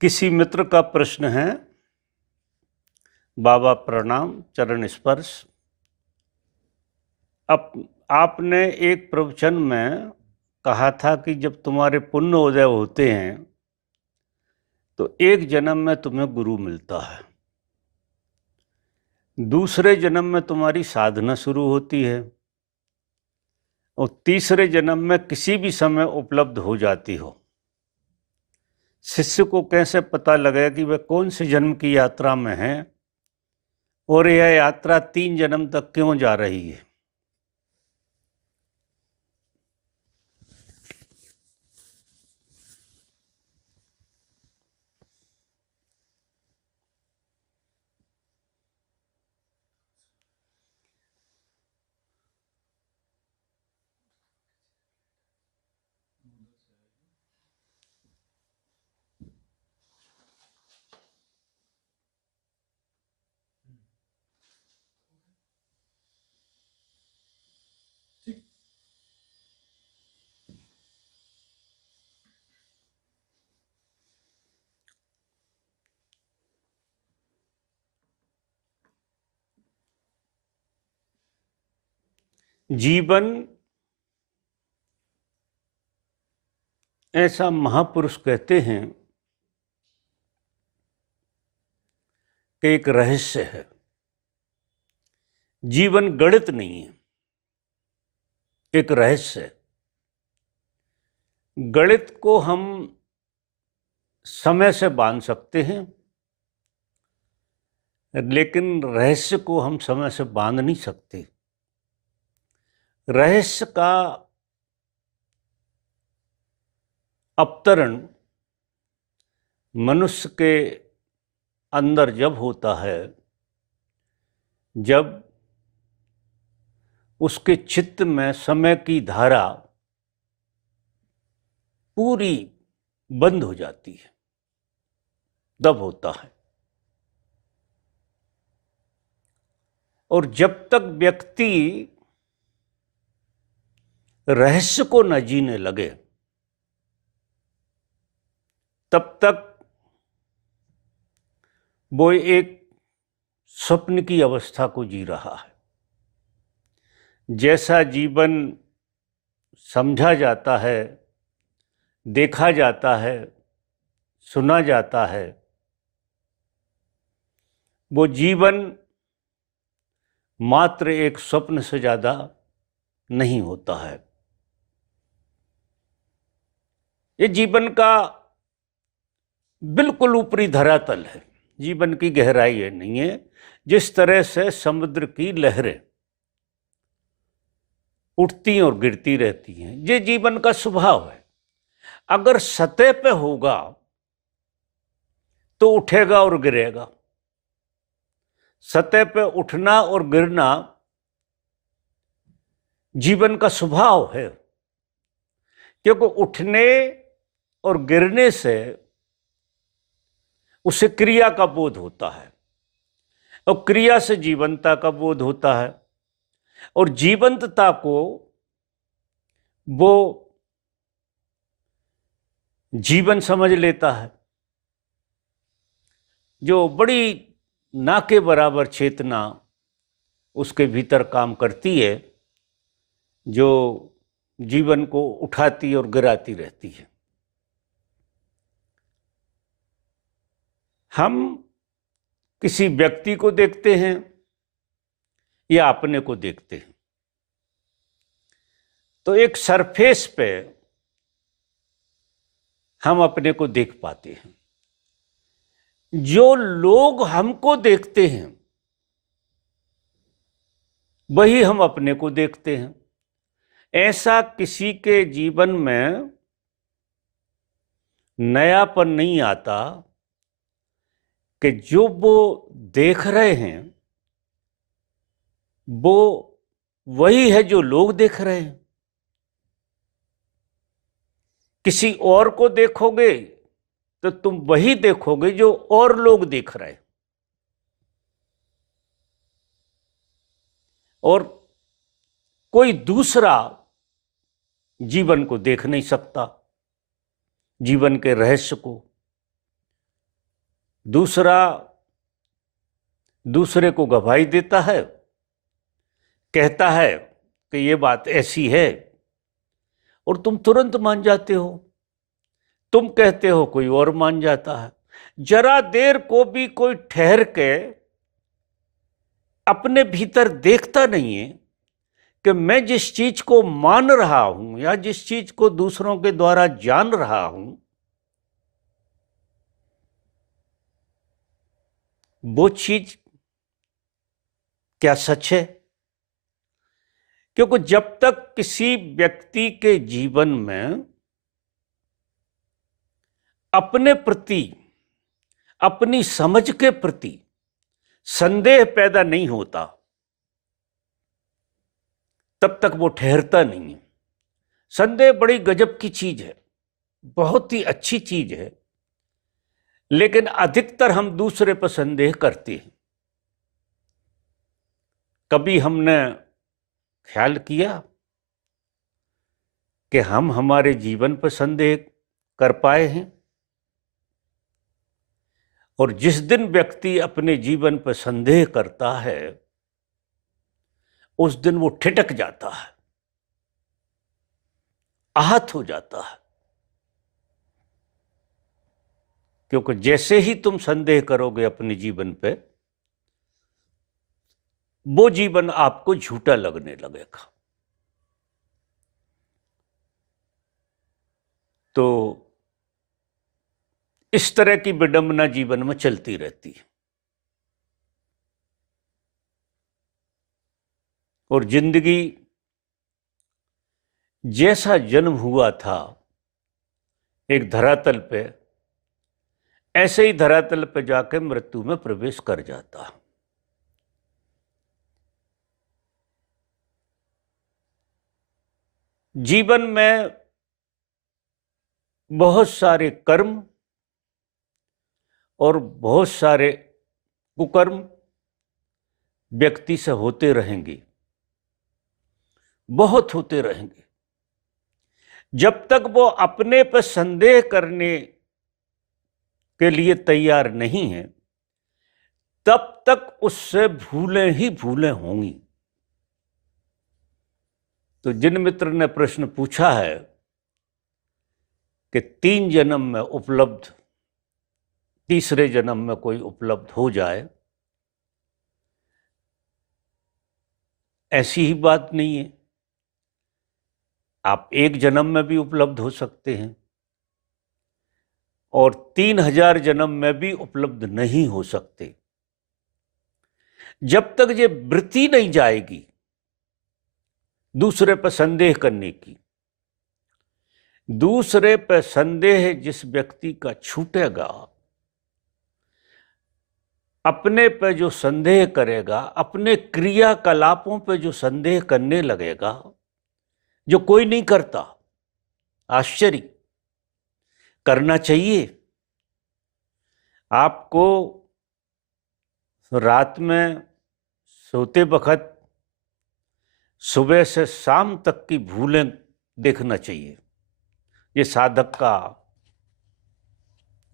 किसी मित्र का प्रश्न है। बाबा प्रणाम, चरण स्पर्श। अब आपने एक प्रवचन में कहा था कि जब तुम्हारे पुण्य उदय होते हैं तो एक जन्म में तुम्हें गुरु मिलता है, दूसरे जन्म में तुम्हारी साधना शुरू होती है और तीसरे जन्म में किसी भी समय उपलब्ध हो जाती हो। शिष्य को कैसे पता लगेगा कि वह कौन से जन्म की यात्रा में है और यह यात्रा 3 जन्म तक क्यों जा रही है? जीवन ऐसा महापुरुष कहते हैं कि एक रहस्य है। जीवन गणित नहीं है, एक रहस्य है। गणित को हम समय से बांध सकते हैं, लेकिन रहस्य को हम समय से बांध नहीं सकते। रहस्य का अवतरण मनुष्य के अंदर जब होता है, जब उसके चित्त में समय की धारा पूरी बंद हो जाती है, तब होता है। और जब तक व्यक्ति रहस्य को न जीने लगे, तब तक वो एक स्वप्न की अवस्था को जी रहा है। जैसा जीवन समझा जाता है, देखा जाता है, सुना जाता है, वो जीवन मात्र एक स्वप्न से ज़्यादा नहीं होता है। ये जीवन का बिल्कुल ऊपरी धरातल है, जीवन की गहराई है नहीं है। जिस तरह से समुद्र की लहरें उठती और गिरती रहती हैं, ये जीवन का स्वभाव है। अगर सतह पे होगा तो उठेगा और गिरेगा। सतह पे उठना और गिरना जीवन का स्वभाव है, क्योंकि उठने और गिरने से उसे क्रिया का बोध होता है और क्रिया से जीवंतता का बोध होता है और जीवंतता को वो जीवन समझ लेता है। जो बड़ी ना के बराबर चेतना उसके भीतर काम करती है, जो जीवन को उठाती और गिराती रहती है। हम किसी व्यक्ति को देखते हैं या अपने को देखते हैं, तो एक सरफेस पे हम अपने को देख पाते हैं। जो लोग हमको देखते हैं वही हम अपने को देखते हैं। ऐसा किसी के जीवन में नयापन नहीं आता कि जो वो देख रहे हैं वो वही है जो लोग देख रहे हैं। किसी और को देखोगे तो तुम वही देखोगे जो और लोग देख रहे हैं, और कोई दूसरा जीवन को देख नहीं सकता, जीवन के रहस्य को। दूसरा दूसरे को गवाही देता है, कहता है कि ये बात ऐसी है, और तुम तुरंत मान जाते हो। तुम कहते हो, कोई और मान जाता है। जरा देर को भी कोई ठहर के अपने भीतर देखता नहीं है कि मैं जिस चीज को मान रहा हूं या जिस चीज को दूसरों के द्वारा जान रहा हूं, वो चीज क्या सच है। क्योंकि जब तक किसी व्यक्ति के जीवन में अपने प्रति, अपनी समझ के प्रति संदेह पैदा नहीं होता, तब तक वो ठहरता नहीं है। संदेह बड़ी गजब की चीज है, बहुत ही अच्छी चीज है, लेकिन अधिकतर हम दूसरे पर संदेह करते हैं। कभी हमने ख्याल किया कि हम हमारे जीवन पर संदेह कर पाए हैं? और जिस दिन व्यक्ति अपने जीवन पर संदेह करता है, उस दिन वो ठिठक जाता है, आहत हो जाता है। क्योंकि जैसे ही तुम संदेह करोगे अपने जीवन पे, वो जीवन आपको झूठा लगने लगेगा। तो इस तरह की विडंबना जीवन में चलती रहती है। और जिंदगी जैसा जन्म हुआ था एक धरातल पे, ऐसे ही धरातल पे जाकर मृत्यु में प्रवेश कर जाता। जीवन में बहुत सारे कर्म और बहुत सारे कुकर्म व्यक्ति से होते रहेंगे, बहुत होते रहेंगे। जब तक वो अपने पर संदेह करने के लिए तैयार नहीं है, तब तक उससे भूलें ही भूलें होंगी। तो जिन मित्र ने प्रश्न पूछा है कि 3 जन्म में उपलब्ध, तीसरे जन्म में कोई उपलब्ध हो जाए, ऐसी ही बात नहीं है। आप 1 जन्म में भी उपलब्ध हो सकते हैं और 3000 जन्म में भी उपलब्ध नहीं हो सकते। जब तक ये वृत्ति नहीं जाएगी दूसरे पर संदेह करने की, दूसरे पर संदेह जिस व्यक्ति का छूटेगा, अपने पर जो संदेह करेगा, अपने क्रियाकलापों पर जो संदेह करने लगेगा, जो कोई नहीं करता, आश्चर्य, करना चाहिए। आपको रात में सोते वक्त सुबह से शाम तक की भूलें देखना चाहिए। ये साधक का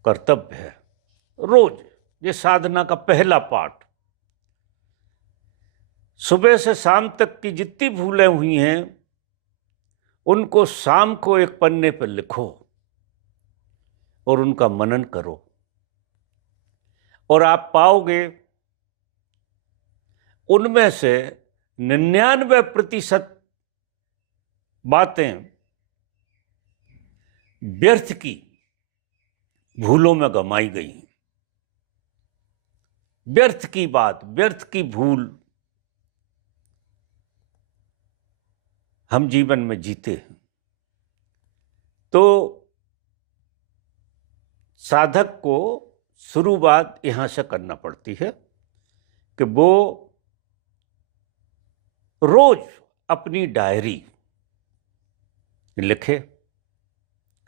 कर्तव्य है। रोज ये साधना का पहला पाठ, सुबह से शाम तक की जितनी भूलें हुई हैं उनको शाम को एक पन्ने पर लिखो और उनका मनन करो, और आप पाओगे उनमें से 99% बातें व्यर्थ की भूलों में गमाई गई। व्यर्थ की बात, व्यर्थ की भूल हम जीवन में जीते हैं। तो साधक को शुरुआत यहां से करना पड़ती है कि वो रोज अपनी डायरी लिखे।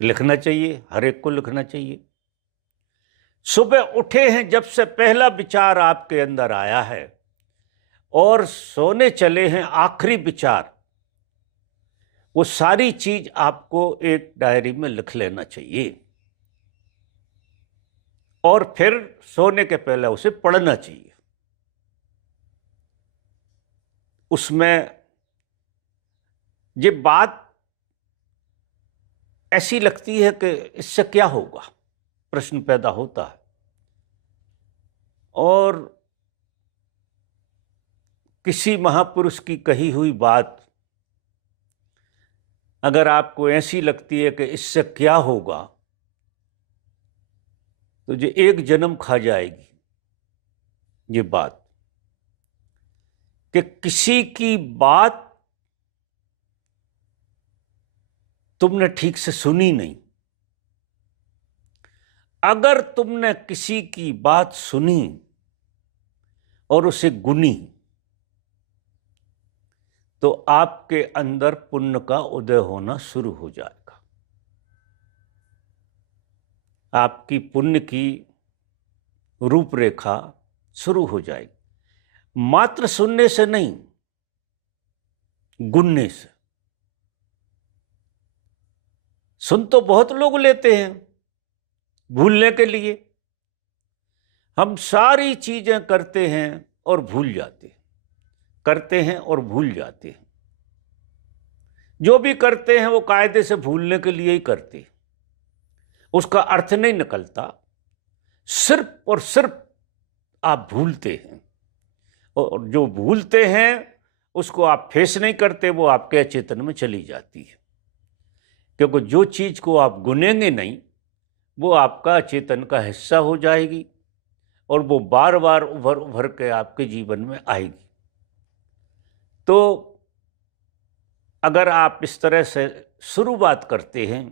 लिखना चाहिए, हर एक को लिखना चाहिए। सुबह उठे हैं, जब से पहला विचार आपके अंदर आया है और सोने चले हैं आखिरी विचार, वो सारी चीज आपको एक डायरी में लिख लेना चाहिए। और फिर सोने के पहले उसे पढ़ना चाहिए। उसमें ये बात ऐसी लगती है कि इससे क्या होगा, प्रश्न पैदा होता है। और किसी महापुरुष की कही हुई बात अगर आपको ऐसी लगती है कि इससे क्या होगा, तो ये एक जन्म खा जाएगी ये बात, कि किसी की बात तुमने ठीक से सुनी नहीं। अगर तुमने किसी की बात सुनी और उसे गुनी, तो आपके अंदर पुण्य का उदय होना शुरू हो जाएगा। आपकी पुण्य की रूपरेखा शुरू हो जाएगी। मात्र सुनने से नहीं, गुनने से। सुन तो बहुत लोग लेते हैं भूलने के लिए। हम सारी चीजें करते हैं और भूल जाते हैं, करते हैं और भूल जाते हैं। जो भी करते हैं वो कायदे से भूलने के लिए ही करते हैं, उसका अर्थ नहीं निकलता। सिर्फ और सिर्फ आप भूलते हैं, और जो भूलते हैं उसको आप फेस नहीं करते, वो आपके अचेतन में चली जाती है। क्योंकि जो चीज को आप गुनेंगे नहीं, वो आपका अचेतन का हिस्सा हो जाएगी और वो बार बार उभर उभर के आपके जीवन में आएगी। तो अगर आप इस तरह से शुरुआत करते हैं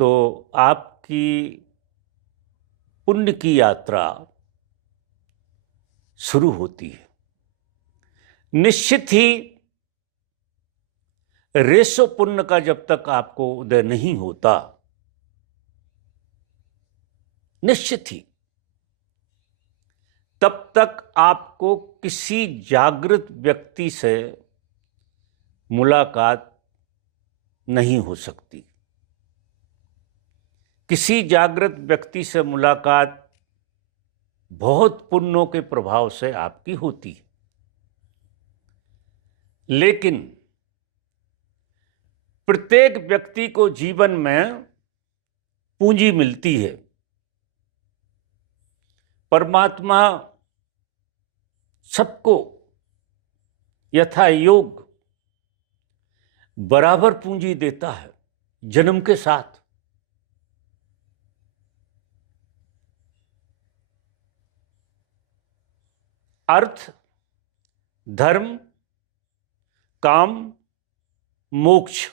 तो आपकी पुण्य की यात्रा शुरू होती है। निश्चित ही रेशो पुण्य का जब तक आपको उदय नहीं होता, निश्चित ही तब तक आपको किसी जागृत व्यक्ति से मुलाकात नहीं हो सकती। किसी जागृत व्यक्ति से मुलाकात बहुत पुण्यों के प्रभाव से आपकी होती है। लेकिन प्रत्येक व्यक्ति को जीवन में पूंजी मिलती है। परमात्मा सबको यथा योग बराबर पूंजी देता है जन्म के साथ। अर्थ, धर्म, काम, मोक्ष,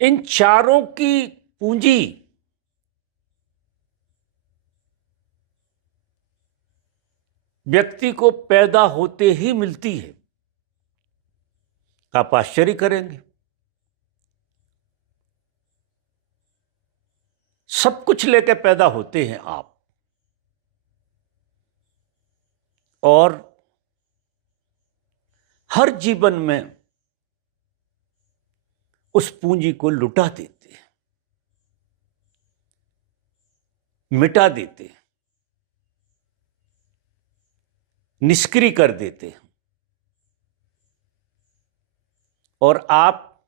इन चारों की पूंजी व्यक्ति को पैदा होते ही मिलती है। आप आश्चर्य करेंगे, सब कुछ लेकर पैदा होते हैं आप, और हर जीवन में उस पूंजी को लुटा देते हैं, मिटा देते हैं, निष्क्रिय कर देते हैं। और आप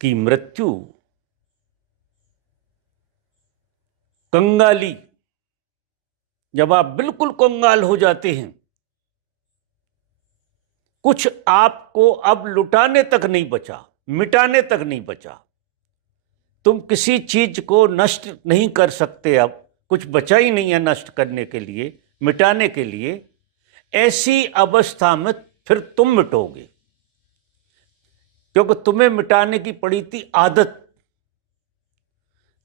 की मृत्यु कंगाली, जब आप बिल्कुल कंगाल हो जाते हैं, कुछ आपको अब लुटाने तक नहीं बचा, मिटाने तक नहीं बचा। तुम किसी चीज को नष्ट नहीं कर सकते, अब कुछ बचा ही नहीं है नष्ट करने के लिए, मिटाने के लिए। ऐसी अवस्था में फिर तुम मिटोगे, क्योंकि तुम्हें मिटाने की पड़ी थी आदत।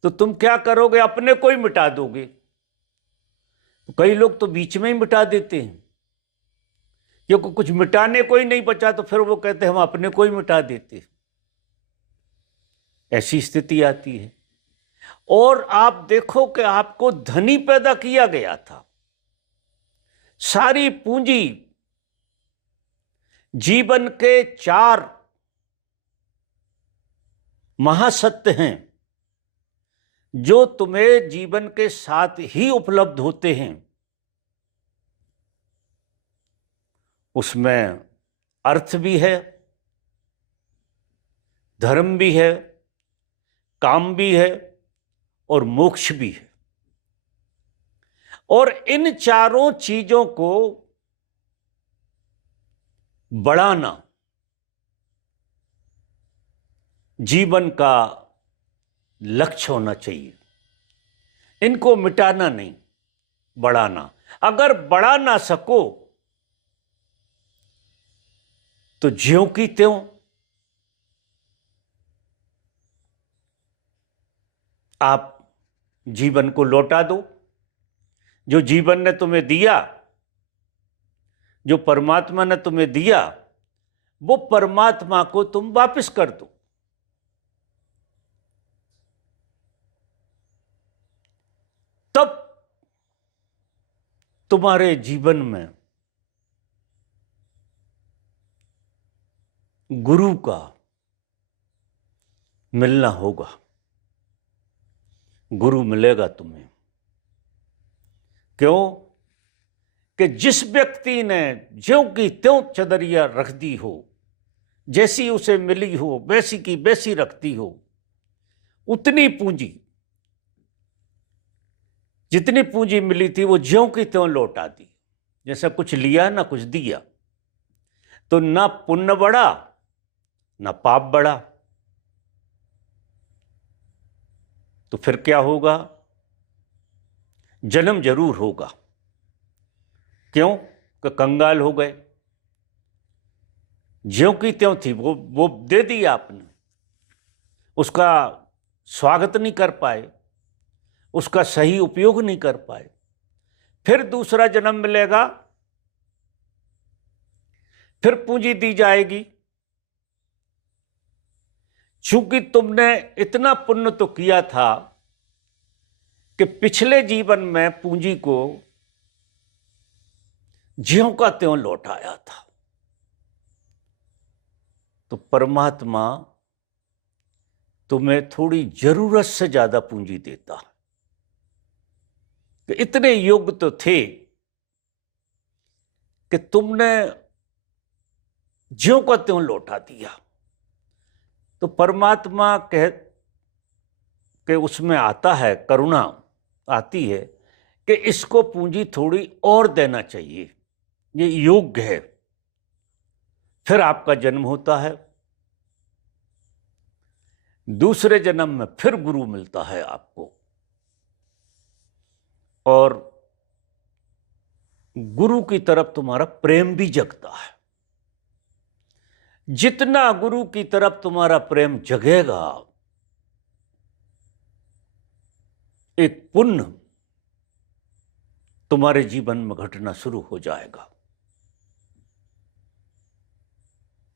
तो तुम क्या करोगे, अपने को ही मिटा दोगे। तो कई लोग तो बीच में ही मिटा देते हैं, क्योंकि कुछ मिटाने को ही नहीं बचा, तो फिर वो कहते हैं हम अपने को ही मिटा देते। ऐसी स्थिति आती है। और आप देखो कि आपको धनी पैदा किया गया था, सारी पूंजी जीवन के 4 महासत्य हैं जो तुम्हें जीवन के साथ ही उपलब्ध होते हैं, उसमें अर्थ भी है, धर्म भी है, काम भी है और मोक्ष भी है। और इन चारों चीजों को बढ़ाना जीवन का लक्ष्य होना चाहिए। इनको मिटाना नहीं, बढ़ाना। अगर बढ़ा ना सको तो ज्यों की त्यों आप जीवन को लौटा दो। जो जीवन ने तुम्हें दिया, जो परमात्मा ने तुम्हें दिया, वो परमात्मा को तुम वापस कर दो। तब तुम्हारे जीवन में गुरु का मिलना होगा, गुरु मिलेगा तुम्हें। क्यों? कि जिस व्यक्ति ने ज्यों की त्यों चदरिया रख दी हो, जैसी उसे मिली हो वैसी की वैसी रखती हो, उतनी पूंजी, जितनी पूंजी मिली थी वो ज्यों की त्यों लौटा दी। जैसा कुछ लिया ना कुछ दिया, तो ना पुण्य बढ़ा ना पाप बढ़ा। तो फिर क्या होगा? जन्म जरूर होगा। क्यों? कि कंगाल हो गए। ज्यों की त्यों थी वो दे दी आपने, उसका स्वागत नहीं कर पाए, उसका सही उपयोग नहीं कर पाए। फिर दूसरा जन्म मिलेगा, फिर पूंजी दी जाएगी। चूंकि तुमने इतना पुण्य तो किया था कि पिछले जीवन में पूंजी को ज्यों का त्यों लौटाया था, तो परमात्मा तुम्हें थोड़ी जरूरत से ज्यादा पूंजी देता है। कि इतने योग्य तो थे कि तुमने ज्यों का त्यों लौटा दिया। तो परमात्मा कह के उसमें आता है, करुणा आती है कि इसको पूंजी थोड़ी और देना चाहिए, ये योग्य है। फिर आपका जन्म होता है, दूसरे जन्म में फिर गुरु मिलता है आपको, और गुरु की तरफ तुम्हारा प्रेम भी जगता है। जितना गुरु की तरफ तुम्हारा प्रेम जगेगा, एक पुण्य तुम्हारे जीवन में घटना शुरू हो जाएगा।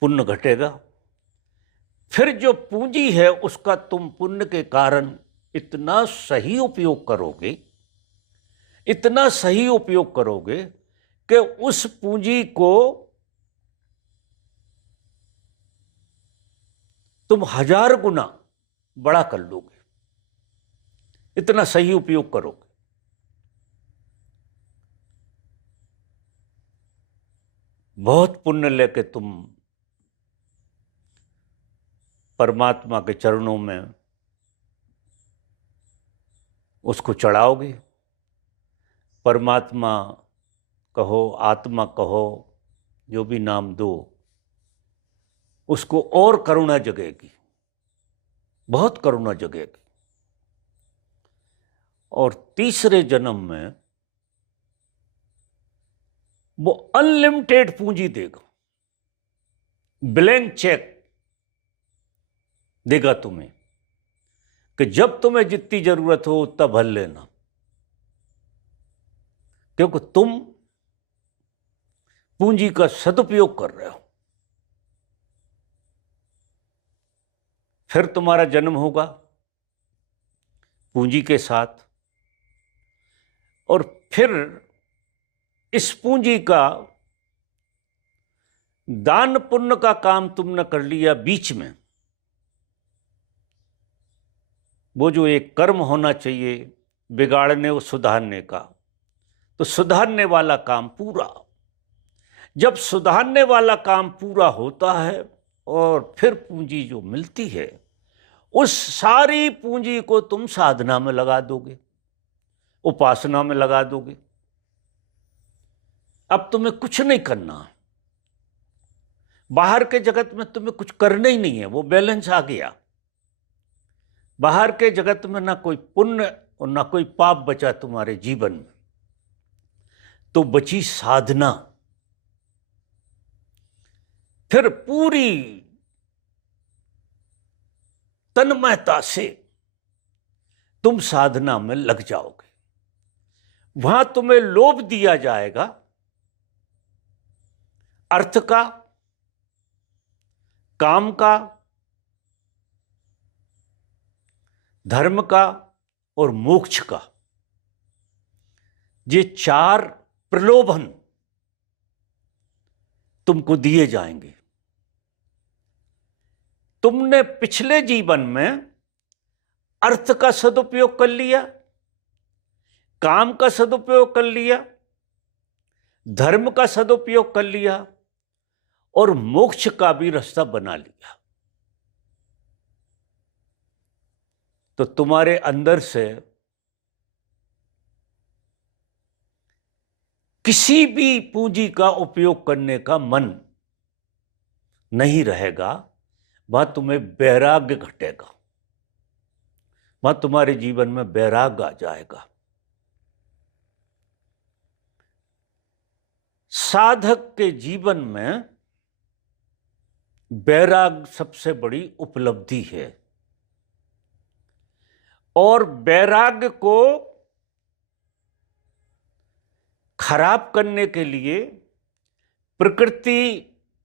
पुण्य घटेगा, फिर जो पूंजी है उसका तुम पुण्य के कारण इतना सही उपयोग करोगे, इतना सही उपयोग करोगे कि उस पूंजी को तुम 1000 गुना बड़ा कर लोगे। इतना सही उपयोग करोगे। बहुत पुण्य लेके तुम परमात्मा के चरणों में उसको चढ़ाओगे। परमात्मा कहो, आत्मा कहो, जो भी नाम दो, उसको और करुणा जगेगी, बहुत करुणा जगेगी। और तीसरे जन्म में वो अनलिमिटेड पूंजी देगा, ब्लैंक चेक देगा तुम्हें कि जब तुम्हें जितनी जरूरत हो उतना भर लेना, क्योंकि तुम पूंजी का सदुपयोग कर रहे हो। फिर तुम्हारा जन्म होगा पूंजी के साथ, और फिर इस पूंजी का दान पुण्य का काम तुमने कर लिया बीच में, वो जो एक कर्म होना चाहिए बिगाड़ने और सुधारने का, तो सुधारने वाला काम पूरा। जब सुधारने वाला काम पूरा होता है और फिर पूंजी जो मिलती है, उस सारी पूंजी को तुम साधना में लगा दोगे, उपासना में लगा दोगे। अब तुम्हें कुछ नहीं करना, बाहर के जगत में तुम्हें कुछ करना ही नहीं है, वो बैलेंस आ गया। बाहर के जगत में ना कोई पुण्य और ना कोई पाप बचा तुम्हारे जीवन में, तो बची साधना। फिर पूरी तन्मयता से तुम साधना में लग जाओगे। वहां तुम्हें लोभ दिया जाएगा अर्थ का, काम का, धर्म का और मोक्ष का। ये चार प्रलोभन तुमको दिए जाएंगे। तुमने पिछले जीवन में अर्थ का सदुपयोग कर लिया, काम का सदुपयोग कर लिया, धर्म का सदुपयोग कर लिया और मोक्ष का भी रास्ता बना लिया। तो तुम्हारे अंदर से किसी भी पूंजी का उपयोग करने का मन नहीं रहेगा। वह तुम्हें वैराग्य घटेगा, वह तुम्हारे जीवन में वैराग्य आ जाएगा। साधक के जीवन में वैराग्य सबसे बड़ी उपलब्धि है। और वैराग्य को खराब करने के लिए प्रकृति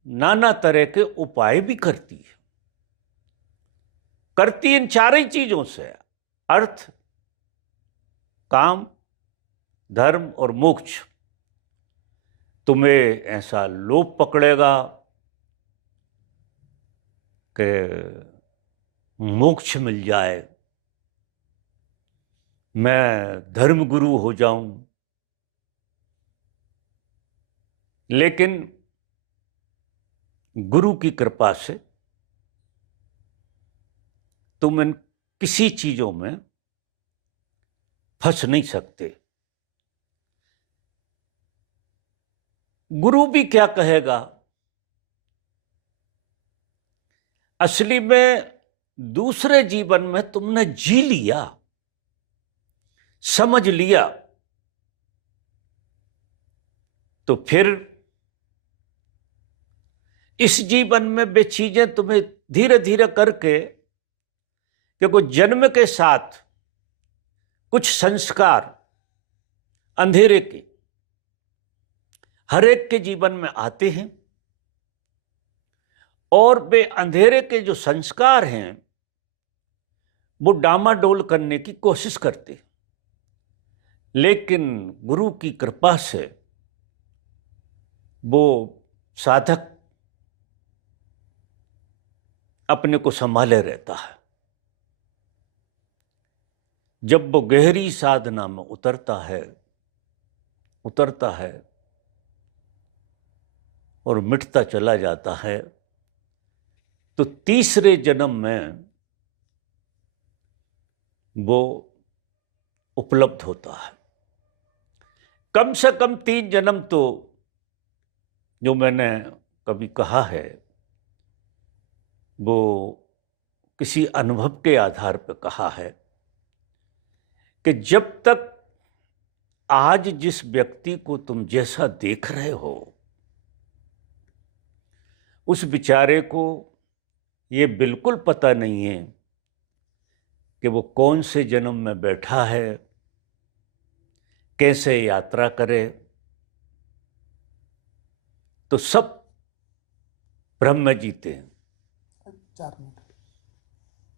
नाना तरह के उपाय भी करती है। करती इन चार ही चीजों से, अर्थ, काम, धर्म और मोक्ष। तुम्हें ऐसा लोभ पकड़ेगा कि मोक्ष मिल जाए, मैं धर्मगुरु हो जाऊं। लेकिन गुरु की कृपा से तुम इन किसी चीजों में फंस नहीं सकते। गुरु भी क्या कहेगा? असली में दूसरे जीवन में तुमने जी लिया, समझ लिया, तो फिर इस जीवन में वे चीजें तुम्हें धीरे धीरे करके, क्योंकि जन्म के साथ कुछ संस्कार अंधेरे के हर एक के जीवन में आते हैं, और वे अंधेरे के जो संस्कार हैं वो डामाडोल करने की कोशिश करते हैं। लेकिन गुरु की कृपा से वो साधक अपने को संभाले रहता है। जब वो गहरी साधना में उतरता है और मिटता चला जाता है, तो तीसरे जन्म में वो उपलब्ध होता है। कम से कम 3 जन्म तो, जो मैंने कभी कहा है, वो किसी अनुभव के आधार पर कहा है कि जब तक आज जिस व्यक्ति को तुम जैसा देख रहे हो, उस बेचारे को ये बिल्कुल पता नहीं है कि वो कौन से जन्म में बैठा है, कैसे यात्रा करे, तो सब भ्रम में जीते हैं। 4 मिनट।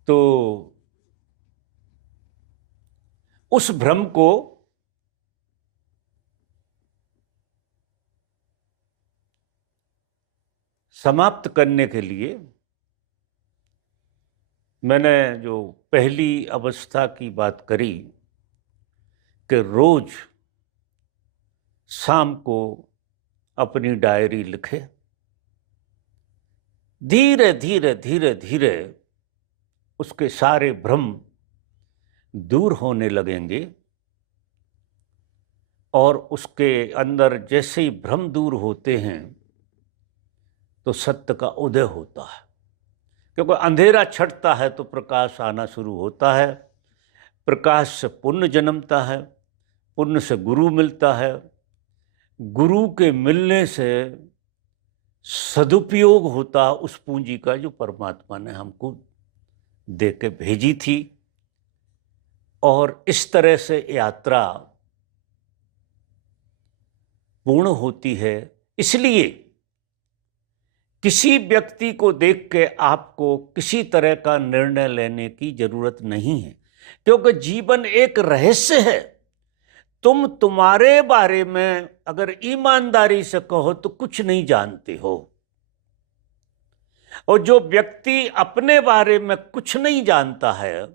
तो उस भ्रम को समाप्त करने के लिए मैंने जो पहली अवस्था की बात करी कि रोज शाम को अपनी डायरी लिखे, धीरे धीरे धीरे धीरे उसके सारे भ्रम दूर होने लगेंगे और उसके अंदर जैसे ही भ्रम दूर होते हैं तो सत्य का उदय होता है। क्योंकि अंधेरा छटता है तो प्रकाश आना शुरू होता है, प्रकाश से पुण्य जन्मता है, पुण्य से गुरु मिलता है, गुरु के मिलने से सदुपयोग होता उस पूंजी का जो परमात्मा ने हमको दे के भेजी थी। और इस तरह से यात्रा पूर्ण होती है। इसलिए किसी व्यक्ति को देख के आपको किसी तरह का निर्णय लेने की जरूरत नहीं है, क्योंकि जीवन एक रहस्य है। तुम तुम्हारे बारे में अगर ईमानदारी से कहो तो कुछ नहीं जानते हो, और जो व्यक्ति अपने बारे में कुछ नहीं जानता है,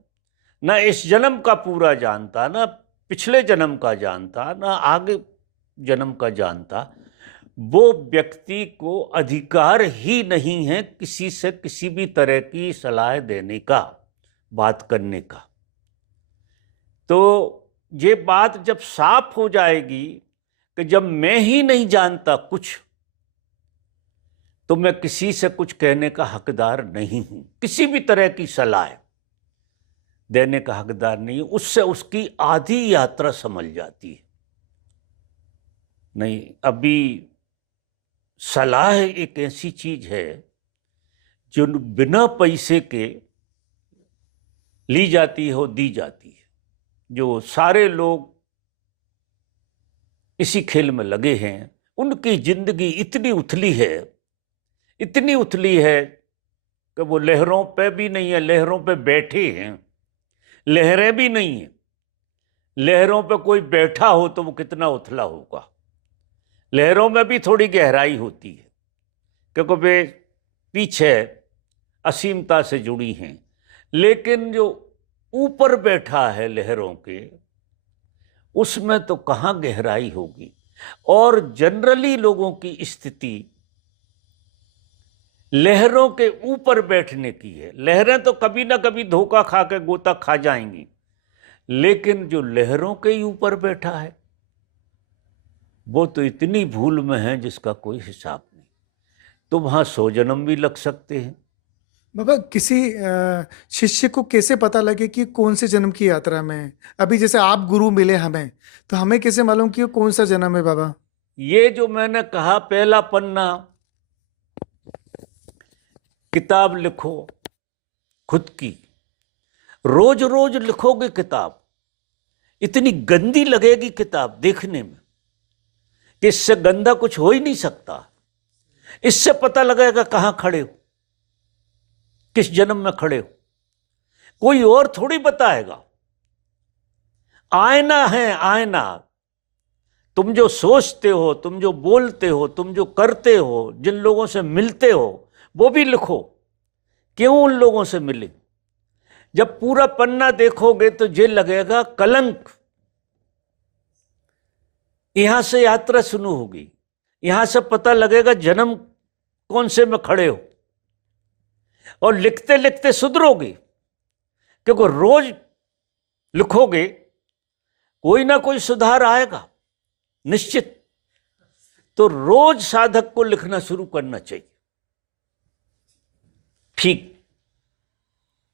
ना इस जन्म का पूरा जानता, ना पिछले जन्म का जानता, ना आगे जन्म का जानता, वो व्यक्ति को अधिकार ही नहीं है किसी से किसी भी तरह की सलाह देने का, बात करने का। तो ये बात जब साफ हो जाएगी कि जब मैं ही नहीं जानता कुछ, तो मैं किसी से कुछ कहने का हकदार नहीं हूं, किसी भी तरह की सलाह देने का हकदार नहीं हूं। उससे उसकी आधी यात्रा समझ जाती है। नहीं, अभी सलाह एक ऐसी चीज है जो बिना पैसे के ली जाती है और दी जाती है। जो सारे लोग इसी खेल में लगे हैं, उनकी जिंदगी इतनी उथली है, इतनी उथली है कि वो लहरों पे भी नहीं है, लहरों पे बैठे हैं, लहरें भी नहीं है। लहरों पे कोई बैठा हो तो वो कितना उथला होगा। लहरों में भी थोड़ी गहराई होती है, क्योंकि वे पीछे असीमता से जुड़ी हैं। लेकिन जो ऊपर बैठा है लहरों के, उसमें तो कहाँ गहराई होगी। और जनरली लोगों की स्थिति लहरों के ऊपर बैठने की है। लहरें तो कभी ना कभी धोखा खा के गोता खा जाएंगी, लेकिन जो लहरों के ऊपर बैठा है वो तो इतनी भूल में है जिसका कोई हिसाब नहीं। तो वहां 100 जन्म भी लग सकते हैं। बाबा, किसी शिष्य को कैसे पता लगे कि कौन से जन्म की यात्रा में है? अभी जैसे आप गुरु मिले हमें, तो हमें कैसे मालूम कि कौन सा जन्म है बाबा? ये जो मैंने कहा, पहला पन्ना किताब लिखो खुद की, रोज रोज लिखोगे किताब, इतनी गंदी लगेगी किताब देखने में कि इससे गंदा कुछ हो ही नहीं सकता। इससे पता लगेगा कहां खड़े हो, किस जन्म में खड़े हो। कोई और थोड़ी बताएगा। आईना है, आईना। तुम जो सोचते हो, तुम जो बोलते हो, तुम जो करते हो, जिन लोगों से मिलते हो, वो भी लिखो। क्यों उन लोगों से मिले? जब पूरा पन्ना देखोगे तो ये लगेगा कलंक। यहां से यात्रा शुरू होगी, यहां से पता लगेगा जन्म कौन से में खड़े हो। और लिखते लिखते सुधरोगे, क्योंकि रोज लिखोगे कोई ना कोई सुधार आएगा निश्चित। तो रोज साधक को लिखना शुरू करना चाहिए। ठीक